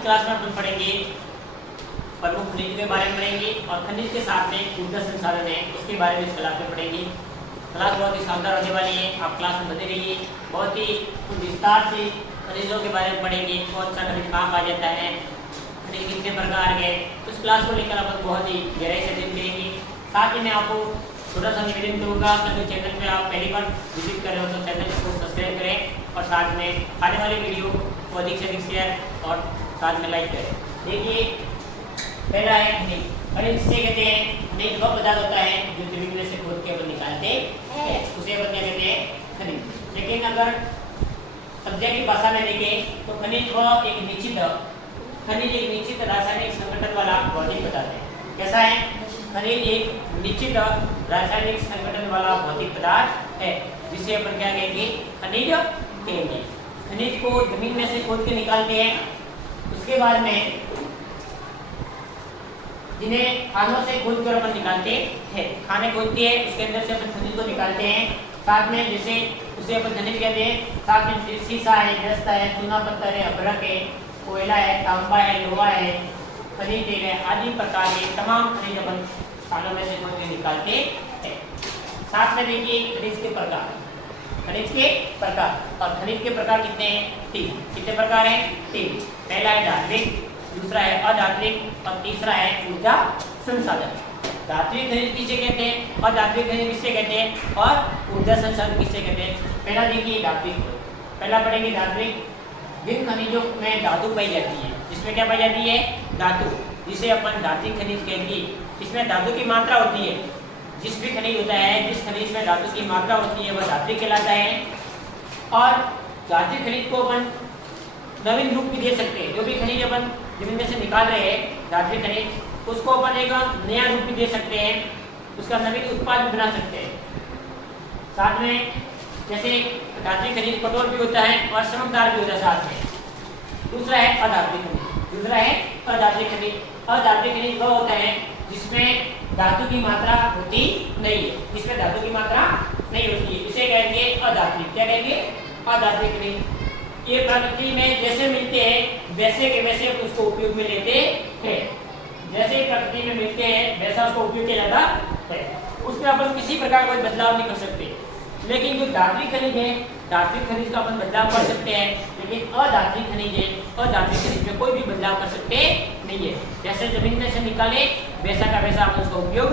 की क्लास में अपन पढ़ेंगे प्रमुख खनिज के बारे में पढ़ेंगे और खनिज के साथ में ऊर्जा संसाधन है उसके बारे में इस क्लास में पढ़ेंगे। क्लास बहुत ही शानदार होने वाली है, आप क्लास में बने रहिए। बहुत ही विस्तार से खनिजों के बारे में पढ़ेंगे, कौन सा खनिज कहाँ पाया जाता है, खनिज कितने प्रकार के, उस क्लास को लेकर अपन बहुत ही गहराई से अध्ययन करेंगे। साथ ही मैं आपको छोटा सा निवेदन करूँगा, अगर चैनल पे आप पहली बार विजिट कर रहे हो तो चैनल को सब्सक्राइब करें और साथ में आने वाले वीडियो को अधिक से अधिक शेयर और साथ में लाइक करें। देखिए पहला है खनिज। खनिज से कहते हैं खनिज वह पदार्थ होता है जो जमीन में से खोद के अपन निकालते हैं, उसे अपन क्या कहते हैं खनिज। लेकिन अगर सब्जेक्ट की भाषा में देखें तो खनिज वह एक निश्चित रासायनिक संगठन वाला भौतिक पदार्थ है। कैसा है? खनिज एक निश्चित रासायनिक संगठन वाला भौतिक पदार्थ है जिसे अपन क्या कहेंगे खनिज कहेंगे। खनिज को जमीन में से खोद के निकालते हैं, उसके बाद में जिन्हें खानों से खोद कर अपन निकालते हैं, खाने खोदते हैं उसके अंदर से अपन खनिज को निकालते हैं। साथ में जैसे उसे अपन खनिज कहते हैं, साथ में शीशा है, जस्ता है, चूना पत्थर है, अभ्रक है, कोयला है, तांबा है, लोहा है, खनिज तेल है, आदि प्रकार के तमाम खनिज अपन खानों में से खोद के निकालते हैं। साथ में देखिए खनिज के प्रकार, और खनिज के प्रकार कितने हैं? 3। कितने प्रकार हैं? 3। पहला है धात्विक, दूसरा है अधात्विक और तीसरा है ऊर्जा संसाधन। धात्विक खनिज किसे कहते हैं, अधात्विक खनिज किसे कहते हैं और ऊर्जा संसाधन किसे कहते हैं? पहला देखिए धात्विक, पहला पढ़ेंगे धात्विक। जिन खनिजों में धातु पाई जाती है, जिसमें क्या पाई जाती है? धातु, जिसे अपन धात्विक खनिज कहेंगे। इसमें धातु की मात्रा होती है, जिस भी खनिज होता है, जिस खनिज में धातु की मात्रा होती है वह धात्विक कहलाता है। और धात्विक खनिज को अपन नवीन रूप भी दे सकते हैं। जो भी खनिज अपन जमीन में से निकाल रहे हैं धात्विक खनिज, उसको अपन एक नया रूप भी दे सकते हैं, उसका नवीन उत्पाद भी बना सकते हैं। साथ में जैसे धात्विक खनिज कठोर भी होता है और चमकदार भी होता है साथ में। दूसरा है अधात्विक खनिज, अधात्विक खनिज वह होता है जिसमें धातु की मात्रा होती नहीं है, जिसमें धातु की मात्रा नहीं होती है, इसे कहेंगे अधात्विक। क्या कहेंगे? अधात्विक खनिज। ये प्रकृति में जैसे मिलते हैं वैसे के वैसे उसको उपयोग में लेते हैं, जैसे प्रकृति में मिलते हैं वैसा उसको उपयोग किया जाता है, उसमें अपन किसी प्रकार कोई बदलाव नहीं कर सकते। लेकिन जो धात्विक खनिज है, धात्विक खनिज का अपन बदलाव कर सकते हैं, लेकिन अधात्विक खनिज है, अधात्विक खनिज में कोई भी बदलाव कर सकते नहीं है। जैसे जमीन में से निकाले वैसा का वैसा अपन उसका उपयोग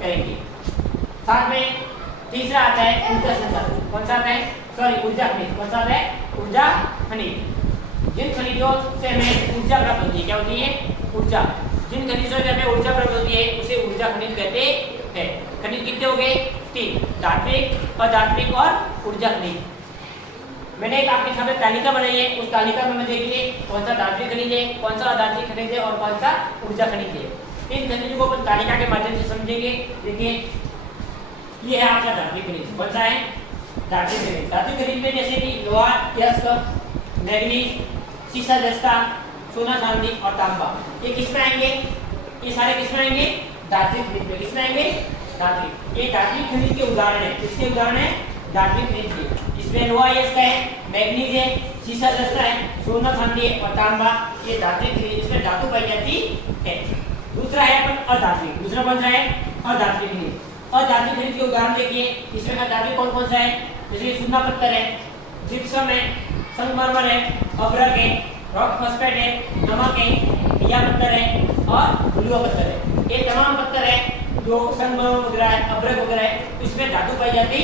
करेंगे। साथ में तीसरा आता है ऊर्जा संसाधन। कौन सा आता है? ऊर्जा खनिज। कौन सा आता है? ऊर्जा खनिज। जिन खनिजों से हमें ऊर्जा प्राप्त होती है, क्या होती है? ऊर्जा। जिन खनिजों से हमें ऊर्जा प्राप्त होती है उसे ऊर्जा खनिज कहते हैं। खनिज कितने हो गए? 3। धात्विक, अधात्विक और ऊर्जा खनिज। मैंने एक आपके सामने तालिका बनाई है, उस तालिका में देखिए कौन सा धात्विक खनिज है, कौन सा अधात्विक खनिज है और कौन सा ऊर्जा खनिज है। इन खनिजों को अपन तालिका के माध्यम से समझेंगे। देखिए ये है आपका धात्विक खनिज। कौन सा है? धात्विक खनिज। धात्विक खनिज में जैसे कि लोहा, यस्क, मैग्नीज, शीशा, जस्ता, सोना, चांदी और तांबा, ये किस में आएंगे? ये सारे किस में आएंगे? धात्विक खनिज में। किस में आएंगे? धात्विक। ये धात्विक खनिज के उदाहरण है। किसके उदाहरण है? धात्विक खनिज के। इसमें लोहा, यस्क है, मैग्नीज है, शीशा, जस्ता है, सोना, चांदी और तांबा, ये धात्विक खनिज, इसमें धातु पाई जाती है। दूसरा है अपन अधात्विक। दूसरा कौन सा है? अधात्विक खनिज। अधात्विक खनिज के उदाहरण देखिए, इसमें अधात्विक कौन कौन सा है? जैसे चूना पत्थर है, जिप्सम है, संगमरमर है, अभ्रक है, रॉक फॉस्फेट है, नमक है, पिया पत्थर है और बुलुआ पत्थर है। ये तमाम पत्थर है जो संगमरमर वगैरह है, अभ्रक वगैरह है, इसमें धातु पाई जाती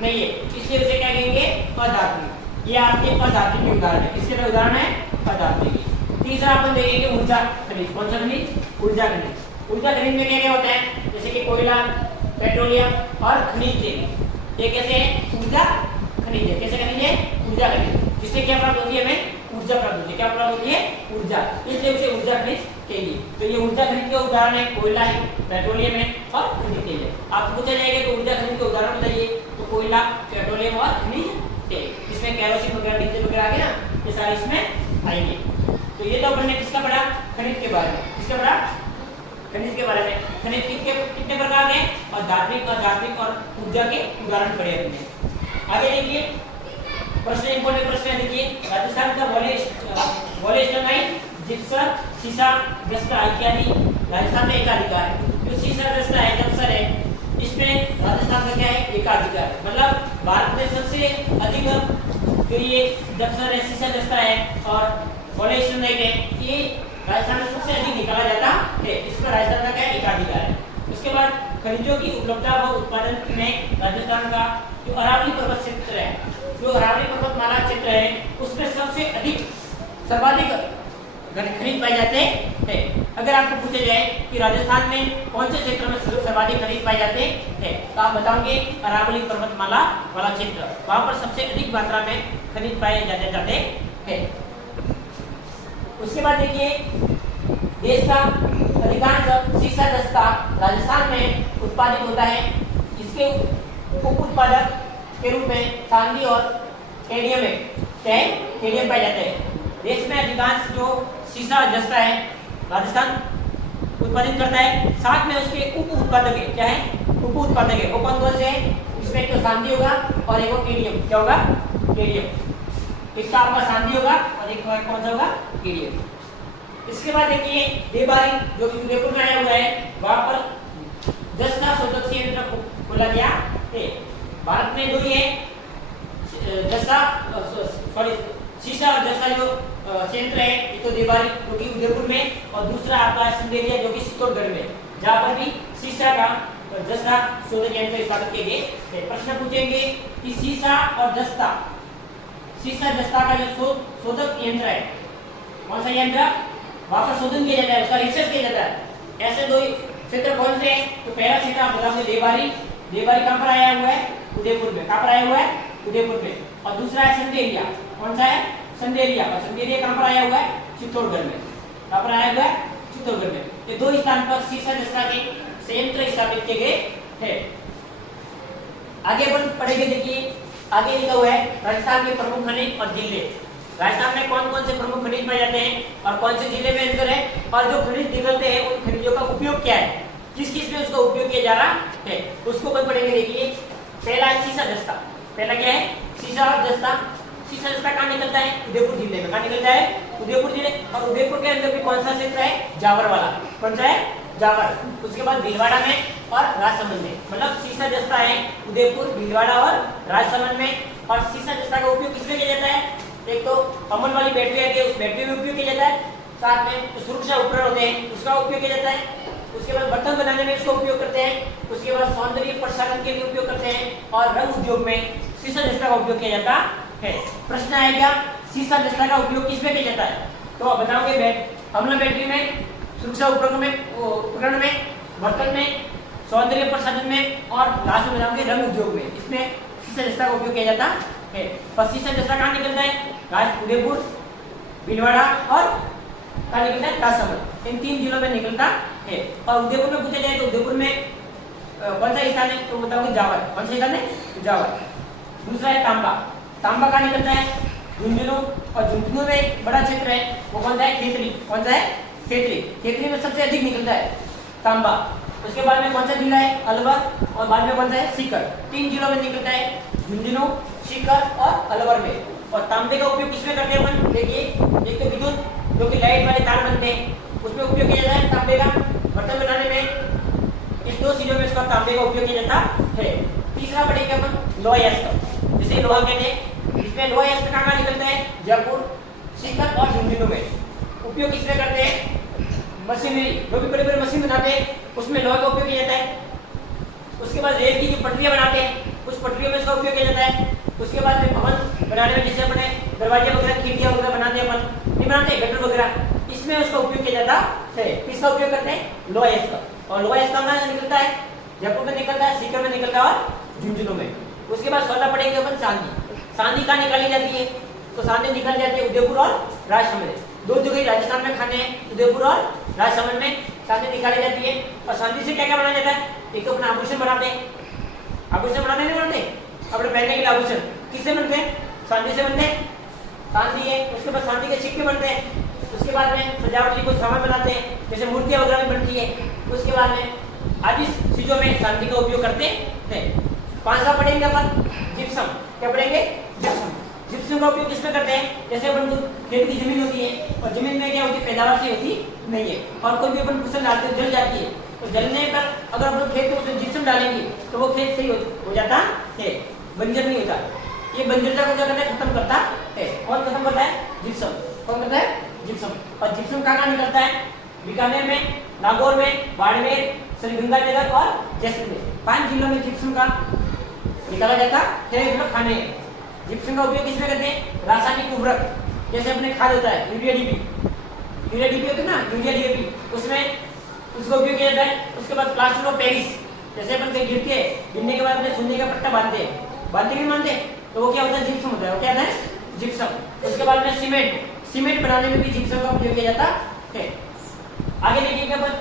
नहीं है, इसलिए उसे क्या कहेंगे? अधात्विक। ये आपके अधात्विक के उदाहरण है। इसके उदाहरण है अधात्विक। तीसरा अपन देखेंगे ऊर्जा खनिज। कौन सा खनिज? ऊर्जा खनिज। ऊर्जा खनिज में क्या क्या होता है? जैसे कि कोयला, पेट्रोलियम और खनिज तेल, ये कैसे है? ऊर्जा खनिज है। कैसे खनिज है? ऊर्जा खनिज। जिससे क्या प्राप्त होती है? हमें ऊर्जा प्राप्त होती है। क्या प्राप्त होती है? ऊर्जा, इसलिए उसे ऊर्जा खनिज कहेंगे। तो ये ऊर्जा खनिज के उदाहरण है कोयला है, पेट्रोलियम है और खनिज तेल है। आपको पूछा जाएगा कि ऊर्जा खनिज के उदाहरण बताइए, तो कोयला, पेट्रोलियम और खनिज तेल, इसमें केरोसिन वगैरह, डीजल वगैरह आ गया ना, ये सारे इसमें आएंगे। तो ये तो अपन ने किसका पढ़ा? खनिज के बारे में। किसका पढ़ा? खनिज के बारे में। खनिज कितने प्रकार के? और धात्विक, अधात्विक और ऊर्जा के उदाहरण पढ़े हमने। आगे देखिए प्रश्न, इंपॉर्टेंट प्रश्न है। देखिए राजस्थान का वॉलेस्टोनाइट सर सीसा दस्ता इत्यादि राजस्थान में एकाधिकार है। जो सीसा दस्ता है जबसर है इसमें राजस्थान का क्या है एकाधिकार है। मतलब भारत में सबसे अधिक जो ये जबसर है सीसा दस्ता है और पॉलिनेशियन है ये राजस्थान में सबसे अधिक निकाला जाता है। इसमें राजस्थान का क्या एकाधिकार है। उसके बाद खनिजों की उपलब्धता व उत्पादन में राजस्थान का जो अरावली पर्वत क्षेत्र है, जो अरावली पर्वतमाला क्षेत्र है उसमें सबसे अधिक सर्वाधिक खनिज पाए जाते हैं। अगर आपको पूछा जाए कि राजस्थान में कौन से क्षेत्र में सर्वाधिक खनिज पाए जाते हैं तो आप बताओगे अरावली पर्वतमाला वाला क्षेत्र, वहां पर सबसे अधिक मात्रा में खनिज पाए जाते हैं। उसके बाद देखिए देश का अधिकांश सीसा दस्ता राजस्थान में उत्पादित होता है। इसके उप उत्पादक के रूप में चांदी और कैडमियम पाए जाते हैं। देश में अधिकांश जो सीसा दस्ता है राजस्थान उत्पादित करता है। साथ में उसके उप उत्पादक है, क्या है उप उत्पादक है, वो कौन से है? इसमें एक तो चांदी होगा और एक कैडमियम, क्या होगा कैडमियम। एक तो आपका चांदी होगा और एक कौन सा होगा कैडमियम। इसके बाद देखिए देबारी जो कि उदयपुर में आया हुआ है, वहां पर जस्ता शोधक संयंत्र खोला गया है। भारत में दो ही है जस्ता सॉरी सीसा और जस्ता जो संयंत्र है, एक तो देबारी जो कि उदयपुर में और दूसरा आपका संदेरिया जो कि चित्तौड़गढ़ में, जहां पर भी सीसा का जस्ता शोधक यंत्र स्थापित किए गए। प्रश्न पूछेंगे कि सीसा और जस्ता सीसा जस्ता का जो शोधक यंत्र है कौन सा यंत्र वहां पर शोधन किया जाता है, उसका रिसर्च किया जाता है। ऐसे दो क्षेत्र कौन से हैं? तो पहला क्षेत्र आप बताओगे देबारी कहां पर आया हुआ है? उदयपुर में। कहां पर आया हुआ है? उदयपुर में। और दूसरा है संदेरिया, कौन सा है? संदेरिया। और संदेरिया कहां पर आया हुआ है? चित्तौड़गढ़ में। कहां पर आया हुआ है? चित्तौड़गढ़ में। ये दो स्थान पर सीसा जस्ता के संयंत्र स्थापित किए गए हैं। आगे अपन पढ़ेंगे, देखिए आगे लिखा हुआ है राजस्थान के प्रमुख खनिज और जिले। राजस्थान में कौन कौन से प्रमुख खनिज पाए जाते हैं और कौन से जिले में अंदर है, और जो खनिज निकलते हैं उन खनिजों का उपयोग क्या है, किस किस में उसका उपयोग किया जा रहा है, उसको अपन पढ़ेंगे। देखिए पहला है सीसा दस्ता। पहला क्या है? सीसा और जस्ता। सीसा दस्ता कहाँ निकलता है? उदयपुर जिले में। कहाँ निकलता है? उदयपुर जिले। और उदयपुर के अंदर भी कौन सा क्षेत्र है? जावर वाला। कौन सा है? जावर। उसके बाद भीलवाड़ा में और राजसमंद में। मतलब सीसा जस्ता है उदयपुर, भीलवाड़ा और राजसमंद में। और सीसा जस्ता का उपयोग किसमें किया जाता है? एक तो अमन वाली बैटरी आती है, उस बैटरी में उपयोग किया जाता है। साथ में जो सुरक्षा उपकरण होते हैं उसका उपयोग किया जाता है। उसके बाद बर्तन बनाने में इसका उपयोग करते हैं। उसके बाद सौंदर्य प्रसाधन के लिए उपयोग करते हैं और रंग उद्योग में सीसा जस्ता का उपयोग किया जाता है। प्रश्न आएगा सीसा जस्ता का उपयोग किसमें किया जाता है? तो आप बताओगे अम्ल बैटरी में, सुरक्षा उपकरण में, बर्तन में, सौंदर्य प्रसाधन में और लास्ट में बताओगे रंग उद्योग में। इसमें सीसा जस्ता का उपयोग किया जाता है। और सीसा जस्ता कहाँ निकलता है? उदयपुर, भीलवाड़ा और कहाँ निकलता है? राजसमंद। इन 3 जिलों में निकलता है। और उदयपुर में पूछा जाए तो उदयपुर में कौन सा स्थान है? तो बताओगे जावर। कौन सा स्थान है? जावर। दूसरा है तांबा। तांबा कहाँ निकलता है? झुंझुनू। और झुंझुनू में एक बड़ा क्षेत्र है, वो कौन सा है? खेतरी। कौन सा है? खेतरी। खेतरी में सबसे अधिक निकलता है तांबा। उसके बाद में कौन सा जिला है? अलवर। और बाद में कौन सा है? सीकर। 3 जिलों में निकलता है, झुंझुनू, सीकर और अलवर में। और तांबे का उपयोग किसमें करते हैं अपन? देखिए एक तो विद्युत जो कि लाइट वाले तार बनते हैं उसमें उपयोग किया जाता है तांबे का। बर्तन बनाने में इस 2 चीजों में इसका तांबे का उपयोग किया जाता है। तीसरा पढ़ेंगे अपन लोहा अयस्क, जिसे लोहा कहते हैं। इसमें लोहा अयस्क कहाँ निकलता है? जयपुर, सीकर और झुंझुनू में। उपयोग किसमें करते हैं? मशीनरी, जो भी बड़े बड़े मशीन बनाते हैं उसमें लोहा का उपयोग किया जाता है। उसके बाद रेल की जो पटरियां बनाते हैं उस पटरियों में इसका उपयोग किया जाता है। उसके बाद में भवन बनाने में जैसे अपने दरवाजे वगैरह, खिड़कियां वगैरह बनाते हैं अपन, नहीं बनाते गटर वगैरह, इसमें उसका उपयोग किया जाता है। किसका उपयोग करते हैं? लोहा अयस्क। और लोहा अयस्क कहाँ निकलता है? जयपुर में निकलता है, सीकर में निकलता है और झुंझुनू में। उसके बाद 16 पढ़ेंगे अपन चांदी। चांदी कहाँ निकाली जाती है? तो चांदी निकाली जाती है उदयपुर और राजसमंद। 2 जगह राजस्थान में खाने हैं, उदयपुर और राजसमंद में चांदी निकाली जाती है। और चांदी से क्या क्या बनाया जाता है? एक तो अपना आभूषण बनाते हैं, आभूषण बनाते नहीं बनाते अपने पहनने के लिए आभूषण किससे बनते हैं? चांदी से बनते हैं। चांदी है, उसके बाद चांदी के सिक्के बनते हैं। उसके बाद में सजावट की कुछ सामान बनाते हैं, जैसे मूर्तियां वगैरह भी बनती है। उसके बाद में आदि चीजों में चांदी का उपयोग करते हैं। 5वां पढ़ेंगे अपन जिप्सम। क्या पढ़ेंगे? जिप्सम। जिप्सम का उपयोग किसमें करते हैं? जैसे अपन खेत की जमीन होती है और जमीन में क्या होती है, पैदावार से होती नहीं है, और कोई भी अपन फसल डालते हैं जल जाती है, तो जलने पर अगर अपन खेत में उसमें जिप्सम डालेंगे तो वो खेत सही हो जाता है, बंजर नहीं होता। ये बंजरता को क्या करता है, खत्म करता है। कौन खत्म करता है? जिप्सम। कौन करता है? जिप्सम। और जिप्सम कहाँ निकलता है? बीकानेर में, नागौर में, बाड़मेर, श्रीगंगानगर और जैसलमेर, 5 जिलों में जिप्सम का निकाला जाता है। मतलब खाने जिप्सम का उपयोग किसमें करते हैं? रासायनिक उर्वरक, जैसे अपने खाद होता है यूरिया डीपी होता है ना, यूरिया डीएपी, उसमें उसका उपयोग किया जाता है। उसके बाद प्लास्टर ऑफ पेरिस, जैसे अपन कहीं गिरने के बाद अपने चुनने का पट्टा बांधते भी मानते, तो वो क्या होता है? जिप्सम होता है। वो क्या होता है? जिप्सम। उसके बाद में सीमेंट बनाने में भी जिप्सम का उपयोग किया जाता है। आगे देखिएगा अपन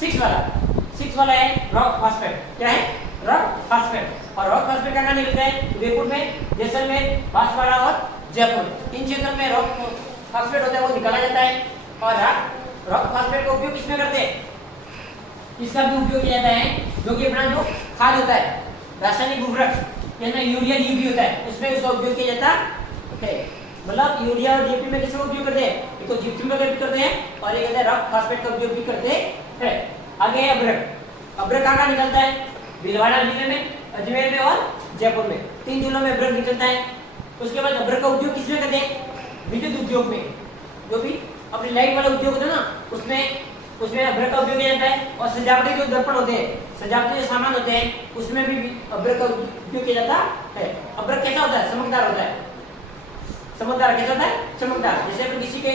6 वाला है रॉक फास्फेट। क्या है? Rock phosphate. और रॉक फास्फेट कहाँ निकलता है? उदयपुर में, जैसलमेर, बांसवाड़ा और जयपुर, इन क्षेत्रों में रॉक फास्फेट होता है, वो निकाला जाता है। और रॉक फास्फेट का उपयोग किसमें करते हैं? इसका भी उपयोग किया जाता है, जो कि अपना जो खाद होता है, रासायनिक उर्वरक, यूरिया डीएपी होता है, उसमें उसका उपयोग किया जाता है। मतलब यूरिया और डीएपी में किसका उपयोग करते हैं? एक तो जिप्सम का उपयोग करते हैं और एक रॉक फास्फेट का उपयोग भी करते हैं। आगे है अभ्रक। अभ्रक कहाँ निकलता है? भीलवाड़ा जिले में, अजमेर में और जयपुर में, 3 जिलों में अभ्रक निकलता है। उसके बाद अभ्रक का उपयोग किसमें करते हैं? विद्युत उद्योग में, जो भी अपनी लाइट वाला उद्योग होता है ना, उसमें अभ्रक का उपयोग किया जाता है। और सजावटी जो दर्पण होते हैं, सजावटी जो सामान होते हैं, उसमें भी अभ्रक का उपयोग किया जाता है। अभ्रक कैसा होता है? चमकदार होता है। चमकदार कैसा होता है? चमकदार। जैसे अपन किसी के,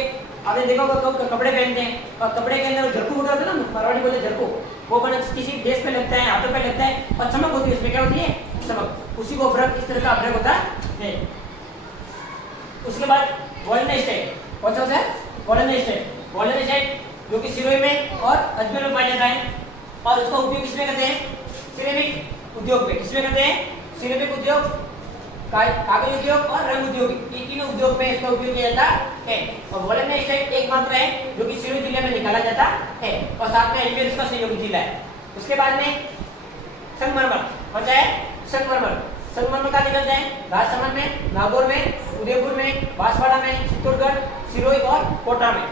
आपने देखा होगा तो कपड़े पहनते हैं और कपड़े के अंदर झरकू होता है ना, मारवाड़ी बोलते हैं झरकू, वो अपन किसी ड्रेस पे लगता है, हाथों पे लगता है और चमक होती है, उसमें क्या होती है? चमक। उसी को अभ्रक, इस तरह का अभ्रक होता है। उसके बाद गोल्डन स्टेट। कौन सा होता है? गोल्डन स्टेट, जो कि सिरोही में और अजमेर में पाया जाता है। और उसका उपयोग किसमें करते हैं? सिरेमिक उद्योग में। किसमें करते हैं? सिरेमिक उद्योग, कागज उद्योग और रंग उद्योग, इन तीनों उद्योग में इसका उपयोग किया जाता है। और गोल्डन स्टेट एकमात्र है जो कि सिरोही जिले में निकाला जाता है, और साथ में अजमेर उसका सहयोगी जिला है। उसके बाद में संगमरमर। कौन सा है? संगमरमर का निकलता है राजसमंद में, नागौर में, उदयपुर में, बांसवाड़ा में, चित्तौड़गढ़, सिरोही और कोटा में,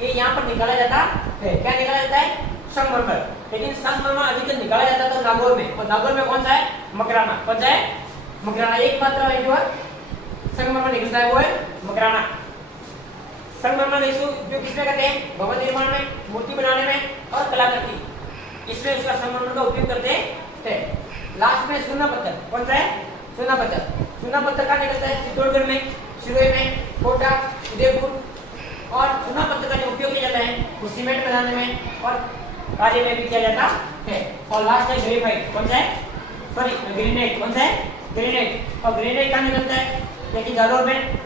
ये यहाँ पर निकाला जाता है। क्या निकाला जाता है? संगमरमर। लेकिन संगमरमर अभी तक निकाला जाता था नागौर में, और नागौर में कौन सा है? मकराना। कौन सा है? मकराना। एकमात्र है जो संगमरमर निकलता है, वो है मकराना। संगमरमर इसको उपयोग किसमें करते हैं? भवन निर्माण में, मूर्ति बनाने में और कलाकृति, इसमें उसका संगमरमर का उपयोग करते हैं। लास्ट में सोना पत्थर। कौन सा है? सोना पत्थर का निकलता है चित्तौड़गढ़ में, सिरोही में, कोटा, उदयपुर। और सोना पत्थर का जो उपयोग किया जाता है वो सीमेंट बनाने में और कार्य में भी किया जाता है। और लास्ट है ग्रेफाइट। कौन सा है? Sorry, granite. कौन सा है? ग्रेनाइट। और ग्रेनाइट कहाँ निकलता है? लेकिन जालौर में,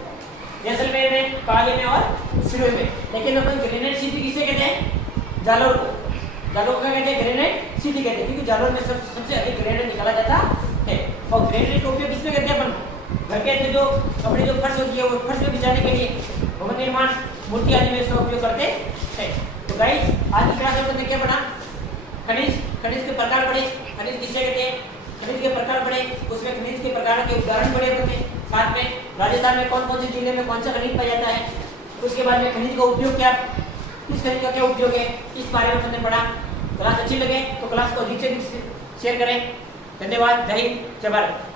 जैसलमेर में, काली में और सिरोही में। लेकिन अपन ग्रेनाइट सिटी किसे कहते हैं? जालौर को। जालौर को कहते हैं ग्रेनाइट सिटी कहते हैं, क्योंकि जालौर में सबसे अधिक ग्रेनाइट निकाला जाता है। और ग्रेनाइट का उपयोग किसमें करते हैं? अपन घर के अंदर जो अपनी जो फर्श होती है, वो फर्श में बिछाने के लिए, भवन निर्माण, मूर्ति आदि में इसका उपयोग करते हैं। तो गाइस, आज की क्लास में हमने क्या पढ़ा? खनिज के प्रकार पढ़े। खनिज किसे कहते हैं? खनिज के प्रकार पढ़े, उसमें खनिज के प्रकार के उदाहरण पढ़े अपने। साथ में राजस्थान में कौन कौन से जिले में कौन सा खनिज पाया जाता है, उसके बाद में खनिज का उपयोग क्या, किस खनिज का क्या उपयोग है, इस बारे में हमने पढ़ा। क्लास अच्छी लगे तो क्लास को अधिक से अधिक शेयर करें। धन्यवाद। जय हिंद, जय भारत।